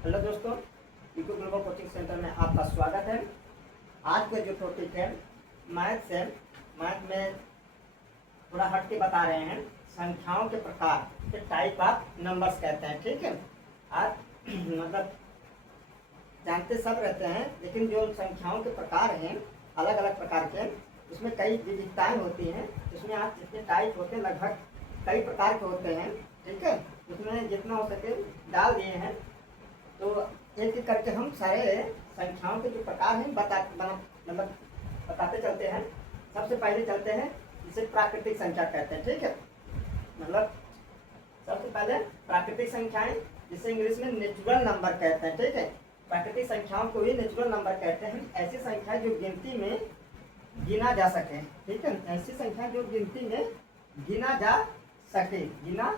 Hello दोस्तों, eco global coaching centre में आपका स्वागत है। आज का जो टॉपिक है मैथ से, मैथ में थोड़ा हट के बता रहे हैं। संख्याओं के प्रकार के टाइप ऑफ नंबर्स कहते हैं। ठीक है, आज मतलब जानते सब रहते हैं, लेकिन जो संख्याओं के प्रकार हैं अलग अलग प्रकार के, उसमें कई विविधताएं होती हैं। उसमें आज जितने टाइप होते हैं लगभग कई प्रकार के होते हैं। ठीक है, उसमें जितना हो सके डाल दिए हैं। तो एक एक करके हम सारे संख्याओं के जो प्रकार हैं बताते चलते हैं। सबसे पहले चलते हैं जिसे प्राकृतिक संख्या कहते हैं। ठीक है, मतलब सबसे पहले प्राकृतिक संख्याएं, जिसे इंग्लिश में नेचुरल नंबर कहते हैं। ठीक है, प्राकृतिक संख्याओं को ही नेचुरल नंबर कहते हैं। ऐसी संख्याएं जो गिनती में गिना जा सके। ठीक है, ऐसी संख्याएं जो गिनती में गिना जा सके, गिना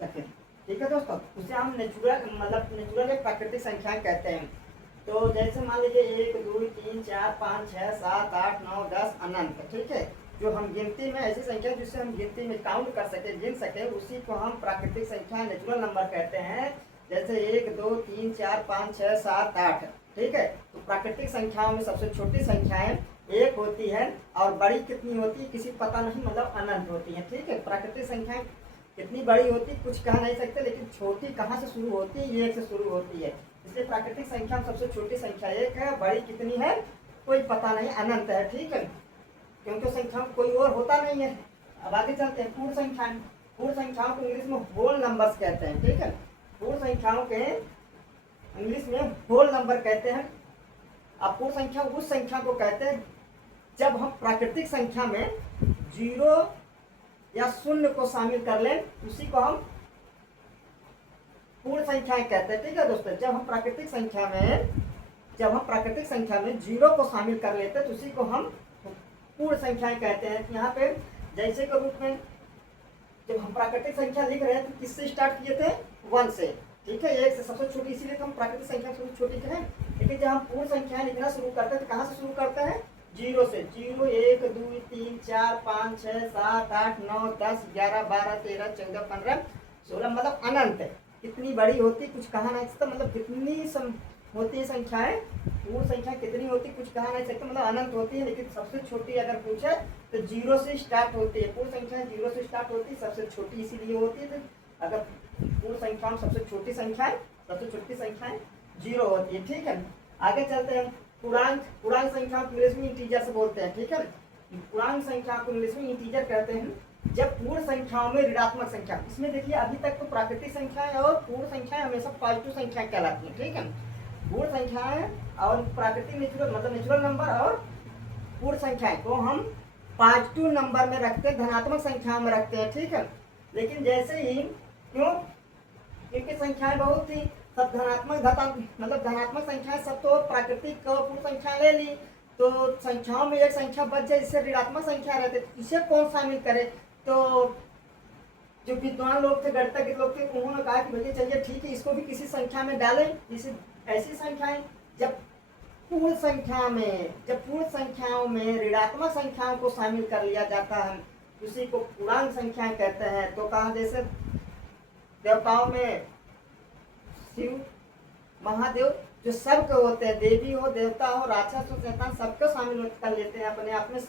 सके। ठीक है दोस्तों, उसे हम नेचुरल प्राकृतिक संख्याएं कहते हैं। तो जैसे मान लीजिए 1 2 3 4 5 6 7 8 9 10 अनंत। ठीक है, जो हम गिनती में ऐसी संख्या जिससे हम गिनती में काउंट कर सके, गिन सके, उसी को हम प्राकृतिक संख्या नेचुरल नंबर कहते हैं। जैसे 1 2 3 4 5 6 7 8। ठीक है, तो प्राकृतिक संख्याओं में सबसे छोटी संख्याएं एक होती है और बड़ी कितनी होती है किसी पता नहीं, मतलब अनंत होती है। ठीक है, प्राकृतिक संख्याएं कितनी बड़ी होती कुछ कह नहीं सकते, लेकिन छोटी कहाँ से शुरू होती है, ये एक से शुरू होती है। इसलिए प्राकृतिक संख्या में सबसे छोटी संख्या एक है, बड़ी कितनी है कोई पता नहीं, अनंत है। ठीक है, क्योंकि संख्या में कोई और होता नहीं है। अब आगे चलते हैं पूर्ण संख्याएं। पूर्ण संख्याओं को इंग्लिश में होल नंबर्स कहते हैं। ठीक है, पूर्ण संख्याओं के इंग्लिश में होल नंबर कहते हैं। अब पूर्ण संख्या उस संख्या को कहते हैं जब हम प्राकृतिक संख्या में जीरो या शून्य को शामिल कर लें, उसी को हम पूर्ण संख्याएं कहते हैं। ठीक है दोस्तों, जब हम प्राकृतिक संख्या में जीरो को शामिल कर लेते हैं तो उसी को हम पूर्ण संख्याएं कहते हैं। यहाँ पे जैसे के रूप में जब हम प्राकृतिक संख्या लिख रहे हैं तो किससे स्टार्ट किए थे, 1 से। ठीक है, 1 से सबसे छोटी, इसीलिए तो हम प्राकृतिक संख्या सबसे छोटी कहें। लेकिन जब हम पूर्ण संख्याएं लिखना शुरू करते हैं तो कहाँ से शुरू करते हैं, 0 से। 0 1 2 3 4 5 6 7 8 9 10 11 12 13 14 15 16, मतलब अनंत। कितनी बड़ी होती कुछ कहा नहीं सकता, मतलब कितनी होती है संख्याएं, पूर्ण संख्या कितनी होती कुछ कहा नहीं सकता, मतलब अनंत होती है। लेकिन सबसे छोटी अगर पूछे तो 0 से स्टार्ट होती है। पूर्ण संख्या 0 से स्टार्ट होती है, सबसे छोटी इसीलिए होती है। तो अगर पूर्ण संख्या में सबसे छोटी संख्याएं 0 होती है। ठीक है, आगे चलते हैं। पूर्णांक संख्या को इंग्लिश में इंटीजर से बोलते हैं। ठीक है, पूर्णांक संख्या को इंग्लिश में इंटीजर कहते हैं जब पूर्ण संख्याओं में ऋणात्मक संख्या। इसमें देखिए अभी तक तो प्राकृतिक संख्याएं और पूर्ण संख्याएं हमेशा पॉजिटिव संख्याएं कहलाती हैं। ठीक है, पूर्ण संख्याएं और प्राकृतिक नेचुरल नंबर और पूर्ण संख्याएं को हम पॉजिटिव नंबर में रखते हैं, धनात्मक संख्याओं में रखते हैं। ठीक है, लेकिन जैसे ही क्योंकि संख्याएं बहुत थी, सब धनात्मक संख्याएं सब तो प्राकृतिक और पूर्ण संख्या ले ली, तो संख्याओं में एक संख्या बच जाए इससे ऋणात्मक संख्या रहते, इसे कौन शामिल करे। तो जो विद्वान लोग थे, गणितज्ञ लोग थे, उन्होंने कहा कि भैया चलिए ठीक है, इसको भी किसी संख्या में डालें। इसे ऐसी संख्याएं जब पूर्ण संख्याओं में ऋणात्मक संख्याओं को शामिल कर लिया जाता है, उसी को पूर्णांक संख्याएं कहते हैं। तो कहा जैसे देवताओं में शिव महादेव जो सबके होते हैं, देवी हो देवता हो राक्षस हो शैतान, सबको शामिल कर लेते हैं अपने आप में,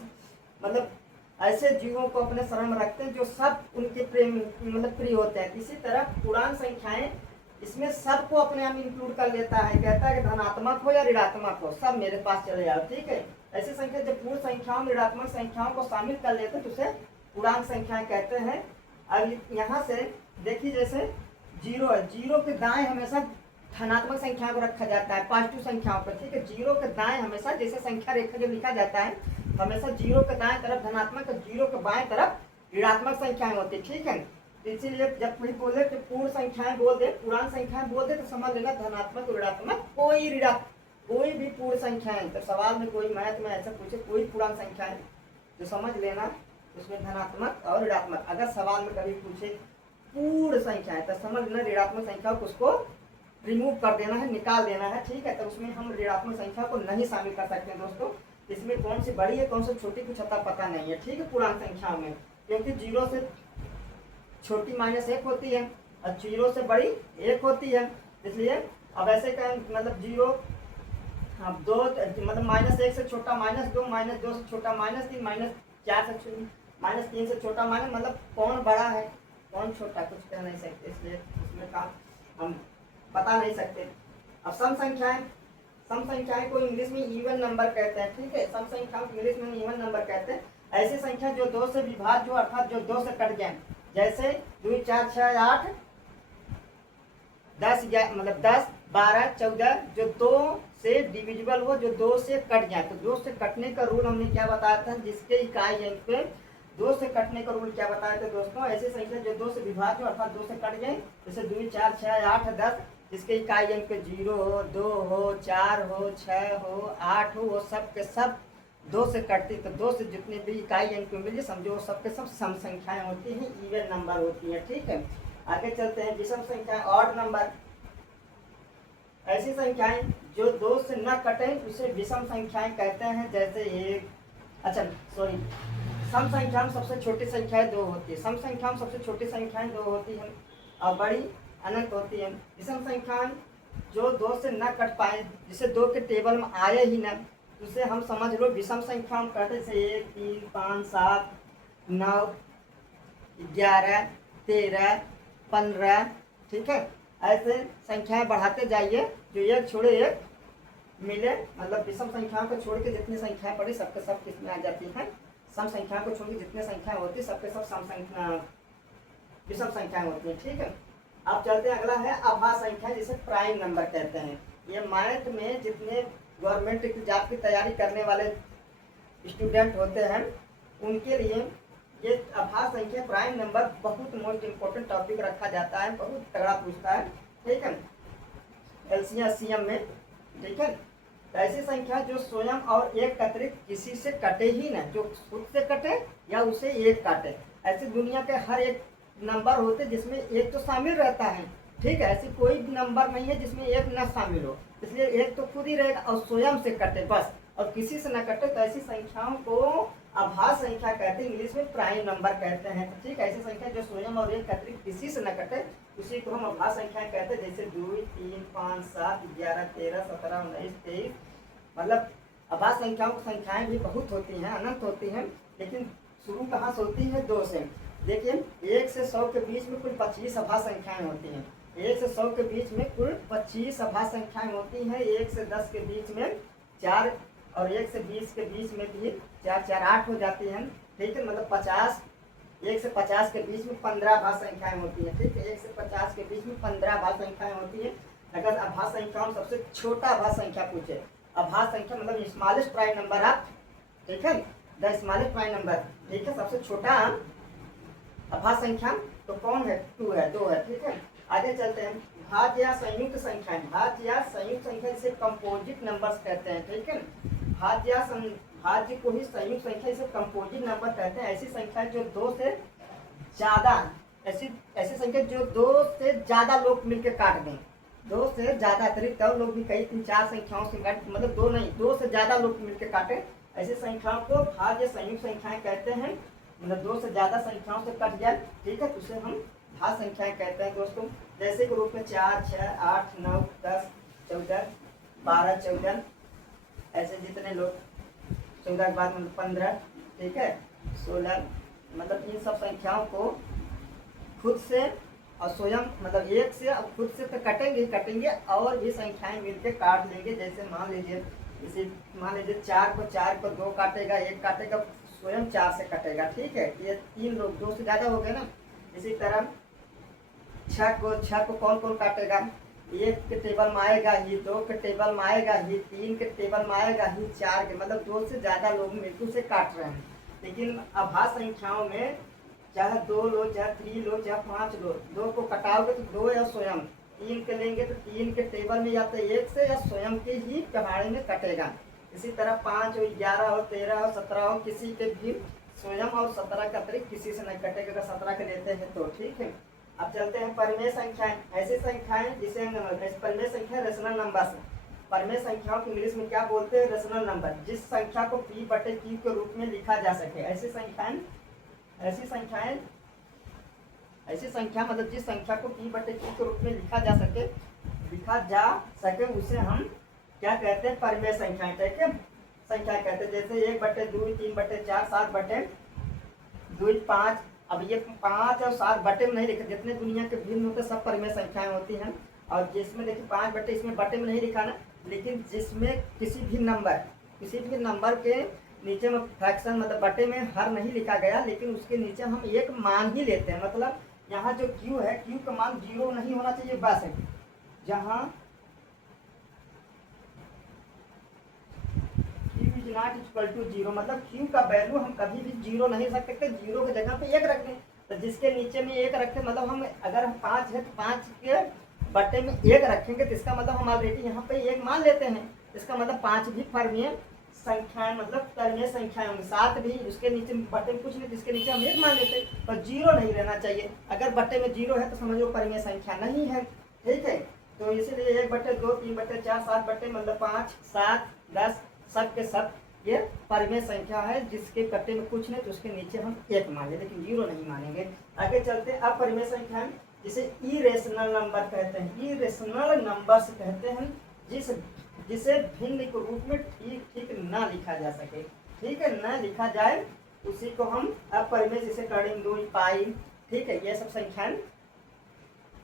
मतलब ऐसे जीवों को अपने शरण में रखते हैं जो सब उनके प्रिय होते हैं। इसी तरह पूर्णांक संख्याएं इसमें सबको अपने आप इंक्लूड कर लेता है, कहता है कि धनात्मक हो या ऋणात्मक हो सब मेरे पास चले जाओ। ठीक है, ऐसी संख्या जब पूर्ण संख्याओं में ऋणात्मक संख्याओं को शामिल कर लेते हैं तो उसे पूर्णांक संख्याएं कहते हैं। अब यहाँ से देखिए जैसे 0 है, 0 के दाएं हमेशा धनात्मक संख्या को रखा जाता है, पॉजिटिव संख्याओं पर। ठीक है, 0 के दाएं हमेशा जैसे संख्या रेखा जो लिखा जाता है, हमेशा 0 के दाएं तरफ धनात्मक और 0 के बाएं तरफ ऋणात्मक संख्याएं होती है। ठीक है, इसीलिए जब कोई बोले तो पूर्ण संख्याएं बोल दे, पूर्णांक संख्याएं बोल दे तो समझ लेना धनात्मक और ऋणात्मक कोई भी पूर्ण संख्याएं। तो सवाल में कोई मैथ में ऐसा पूछे कोई पूर्णांक संख्याएं तो समझ लेना उसमें धनात्मक और ऋणात्मक। अगर सवाल में कभी पूछे पूर्ण संख्याएं तो समझ लेना ऋणात्मक संख्या को उसको रिमूव कर देना है, निकाल देना है। ठीक है, तो उसमें हम ऋणात्मक संख्या को नहीं शामिल कर सकते हैं दोस्तों। इसमें कौन सी बड़ी है कौन सी छोटी कुछ अता पता नहीं है, ठीक है, पूर्णांक संख्याओं में, क्योंकि 0 से छोटी -1 होती है और 0 से बड़ी 1 होती है। इसलिए अब ऐसे का मतलब 0 अब 2 मतलब -1 से छोटा -2, -2 से छोटा -3, -4 से -3 से छोटा मतलब कौन बड़ा है कौन छोटा कुछ कह नहीं सकते, इसलिए इसमें काम हम बता नहीं सकते। अब सम संख्याएं को इंग्लिश में इवन नंबर कहते हैं, ठीक है, सम संख्याओं को इंग्लिश में इवन नंबर कहते हैं। ऐसी संख्या जो 2 से विभाज्य हो अर्थात जो 2 से कट जाए, जैसे 2, 4, 6, 8, 10, मतलब 10, 12, 14 जो 2 से डिविजिबल हो, जो 2 से कट जाए। तो 2 से कटने का रूल हमने क्या बताया था, जिसके इकाई अंक पे 2 से कटने का रूल क्या बताया था दोस्तों, ऐसी संख्या जो 2 से विभाज्य हो अर्थात 2 से कट जाए, जैसे 2, 4, 6, 8, 10, जिसके इकाई अंक पे 0 हो, 2 हो, 4 हो, 6 हो, 8 हो, वो सब के सब 2 से कटती। तो 2 से जितने भी इकाई अंक मिले समझो वो सब के सब सम संख्याएं होती हैं, इवन नंबर होती हैं, ठीक है। आगे चलते हैं, विषम संख्याएं, ऑड नंबर। ऐसी संख्याएं जो 2 से न कटे उसे विषम संख्याएं कहते हैं, जैसे सम संख्या में सबसे छोटी संख्याएं 2 होती है, सम संख्या में सबसे छोटी संख्याएं 2 होती हैं और बड़ी अनंत होती है। विषम संख्याएं जो 2 से न कट पाए, जिसे 2 के टेबल में आए ही न, उसे हम समझ लो विषम संख्या में कहते हैं, 1, 3, 5, 7, 9, 11, 13, 15, ठीक है। ऐसे संख्याएं बढ़ाते जाइए, जो एक छोड़े एक मिले, मतलब विषम संख्याओं को छोड़ के जितनी संख्याएं पड़ी सबके सब किसमें आ जाती हैं, सम संख्याओं को छोड़ के जितनी संख्याएं होती सबके सब सम संख्या विषम संख्याएं होती हैं, ठीक है। अब चलते हैं, अगला है आभास संख्या, जिसे प्राइम नंबर कहते हैं। ये मैथ में जितने गवर्नमेंट एग्जाम की तैयारी करने वाले स्टूडेंट होते हैं उनके लिए ये आभास संख्या प्राइम नंबर बहुत मोस्ट इम्पोर्टेंट टॉपिक रखा जाता है, बहुत तगड़ा पूछता है, ठीक है, LCM SCM में, ठीक है। ऐसी संख्या जो स्वयं और एक के अतिरिक्त किसी से कटे ही न, जो खुद से कटे या उसे एक काटे। ऐसे दुनिया के हर एक नंबर होते जिसमें एक तो शामिल रहता है, ठीक है, ऐसी कोई नंबर नहीं है जिसमें एक न शामिल हो, इसलिए एक तो खुद ही रहेगा और स्वयं से कटे बस, और किसी से न कटे। तो ऐसी संख्याओं को आभास संख्या कहते हैं, इंग्लिश में प्राइम नंबर कहते हैं, ठीक है। ऐसी संख्या जो स्वयं और एक अतिरिक्त किसी से न कटे उसी को हम आभास संख्या कहते हैं, जैसे 2, 3, 5, 7, 11, 13, 17, 19, 23। मतलब आभास संख्याओं की संख्याएं भी बहुत होती हैं, अनंत होती हैं, लेकिन शुरू कहाँ से होती है, 2 से। देखिए 1 से 100 के बीच में कुल 25 आभास संख्याएं होती हैं, 1 से 100 के बीच में कुल 25 आभास संख्याएं होती हैं। 1 से 10 के बीच में 4 और 1 से 20 के बीच में भी 4, 4, 8 हो जाती हैं, ठीक है। मतलब 50, 1 से 50 के बीच में 15 आभास संख्याएं होती हैं, ठीक है। 1 से 50 के बीच में 15 आभास संख्याएं होती हैं। अगर आभास संख्याओं सबसे छोटा आभास संख्या पूछे, आभास संख्या मतलब स्मॉलेस्ट प्राइम नंबर आप, ठीक है, द स्मॉलेस्ट प्राइम नंबर, ठीक है, सबसे छोटा आभास संख्या तो कौन है, 2 है, 2 है, ठीक है। आगे चलते हैं, भाज्य या संयुक्त संख्याएं, भाज्य या संयुक्त संख्या जिसे कंपोजिट नंबर्स कहते हैं, ठीक है। भाज्य को ही संयुक्त संख्या जिसे कंपोजिट नंबर कहते हैं। ऐसी संख्या जो 2 से ज्यादा, ऐसी संख्या जो 2 से ज्यादा लोग मिलकर काट दें, 2 से ज्यादा अतिरिक्त और लोग भी कई 3-4 संख्याओं से काट, मतलब 2 नहीं 2 से ज्यादा लोग मिलकर काटे, ऐसी संख्याओं को भाज्य संयुक्त संख्याएं कहते हैं। मतलब 2 से ज्यादा संख्याओं से कट जाए, ठीक है, तो उसे हम भाज्य संख्याएं कहते हैं दोस्तों। जैसे के रूप में 4, 6, 8, 9, 10, 14, 12, 14, ऐसे जितने लोग, 14 के बाद मतलब 15, ठीक है, 16, मतलब इन सब संख्याओं को खुद से और स्वयं मतलब एक से अब खुद से तो कटेंगे और भी संख्याएं मिलकर काट लेंगे। जैसे मान लीजिए 4 को 2 काटेगा, 1 काटेगा, स्वयं 4 से कटेगा, ठीक है। ये 3 लोग 2 से ज्यादा हो गए ना। इसी तरह 6 को कौन कौन काटेगा, 1 के टेबल में आएगा ही, 2 के टेबल में आएगा ही, 3 के टेबल में आएगा ही, 4 के, मतलब 2 से ज्यादा लोग मिलकर से काट रहे हैं। लेकिन आभास संख्याओं में चाहे 2 लो, चाहे 3 लो, चाहे 5 लो, 2 को कटाओगे तो 2 या स्वयं, 3 के लेंगे तो 3 के टेबल में या तो 1 से या स्वयं के ही पहाड़े में कटेगा। इसी तरह 5 हो, 11 हो, 13 हो, 17 हो, किसी के भी स्वयं और 17 का अतिरिक्त किसी से नहीं कटेगा, अगर 17 के लेते हैं तो, ठीक है। अब चलते हैं परिमेय संख्याएं। ऐसी संख्याएं जिसे परिमेय संख्या रेशनल नंबर्स, परिमेय संख्याओं को इंग्लिश में क्या बोलते हैं? Rational number. जिस संख्या को p बटे q के रूप में लिखा जा सके, ऐसी संख्या मतलब जिस संख्या को p बटे q के रूप में लिखा जा सके उसे हम क्या कहते हैं? परिमेय संख्याएं कहते हैं। जैसे 1 बटे 2, 3 बटे 4, 7 बटे 2, 5। अब ये 5 और 7 बटे में नहीं लिखे, जितने दुनिया के भिन्न होते सब परिमेय संख्याएं होती हैं। और जिसमें देखिए 5 बटे, इसमें बटे में नहीं लिखा ना, लेकिन जिसमें किसी भी नंबर के नीचे में फ्रैक्शन मतलब बटे में हर नहीं लिखा गया, लेकिन उसके नीचे हम एक मान ही लेते हैं। मतलब यहाँ जो q है, q का मान 0 नहीं होना चाहिए बस है। जहाँ q ≠ 0 मतलब q का वैल्यू हम कभी भी 0 नहीं रख सकते, 0 की जगह पे 1 रखें। तो जिसके नीचे में 1 रखें मतलब हम अगर हम 5 है तो 5 के बटे में 1 रखेंगे, तो इसका मतलब हम ऑलरेडी यहाँ पे 1 मान लेते हैं। इसका मतलब 5 भी परिमेय संख्याएं मतलब परिमेय संख्याएं होंगी। 7 भी, उसके नीचे बटे में कुछ नहीं, जिसके नीचे हम 1 मान लेते हैं। और 0 नहीं रहना चाहिए। अगर बटे में 0 है तो समझो परिमेय संख्या नहीं है। ठीक है, तो इसीलिए 1 बटे 2, 3 बटे 4, 7 बटे मतलब 5, 7, 10 सब के सब ये परिमेय संख्या है। जिसके कट्टे में कुछ नहीं तो उसके नीचे हम 1 मान लेते, लेकिन 0 नहीं मानेंगे। आगे चलते हैं। अपरिमेय संख्याएं जिसे इरेशनल नंबर कहते हैं। इरेशनल नंबर्स कहते हैं जिसे भिन्न के रूप में ठीक ना लिखा जा सके। ठीक है, ना लिखा जाए उसी को हम अपरिमेय, जैसे कड़िंग, 2, पाई। ठीक है, ये सब संख्याएं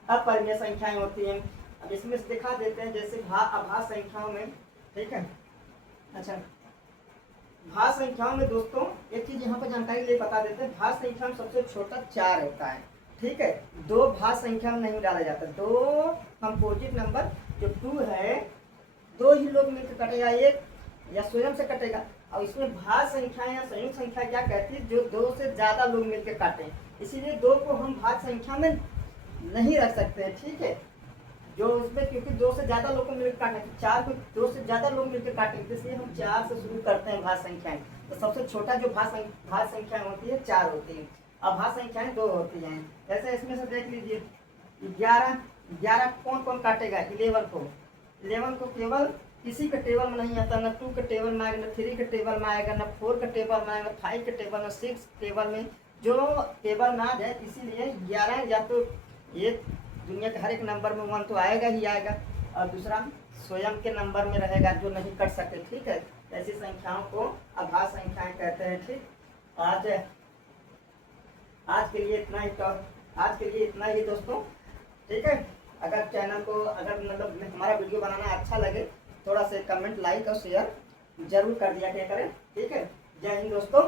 अपरिमेय संख्याएं होती हैं। अब इसमें से दिखा देते हैं, जैसे अभाज्य संख्याओं में। ठीक है, अच्छा भाज्य संख्याओं में दोस्तों एक चीज यहाँ पर जानकारी लिए बता देते हैं। भाज्य संख्या में सबसे छोटा 4 होता है। ठीक है, 2 भाज्य संख्या में नहीं डाला जाता। 2 कंपोजिट नंबर जो 2 है, 2 ही लोग मिलकर कटेगा, 1 या स्वयं से कटेगा। और इसमें भाज्य संख्या या संयुक्त संख्या क्या कहती है? जो 2 से ज्यादा लोग मिलकर काटें। इसीलिए 2 को हम भाज्य संख्या में नहीं रख सकते हैं। ठीक है, जो उसमें क्योंकि 2 से ज्यादा लोग को मिलकर काटें, 4 को 2 से ज्यादा लोग मिलकर काटेंगे, इसलिए हम 4 से शुरू करते हैं भाज्य संख्याएं। तो सबसे छोटा जो भाज्य संख्या होती है 4 होती है। अभाज्य संख्याएं 2 होती हैं। जैसे इसमें से देख लीजिए 11 कौन काटेगा? 11 को केवल किसी के टेबल में नहीं आता, न 2 के टेबल में आएगा, न 3 के टेबल में आएगा, न 4 के टेबल में आएगा, 5 के टेबल में, 6 टेबल में जो टेबल ना जाए। इसीलिए 11 या तो ये दुनिया के हर एक नंबर में 1 तो आएगा ही आएगा, और दूसरा स्वयं के नंबर में रहेगा जो नहीं कट सके। ठीक है, ऐसी संख्याओं को अभाज्य संख्याएं कहते हैं। ठीक, आज के लिए इतना ही दोस्तों। ठीक है, अगर चैनल को मतलब हमारा वीडियो बनाना अच्छा लगे, थोड़ा सा कमेंट, लाइक और शेयर जरूर कर दिया करें। ठीक है, जय हिंद दोस्तों।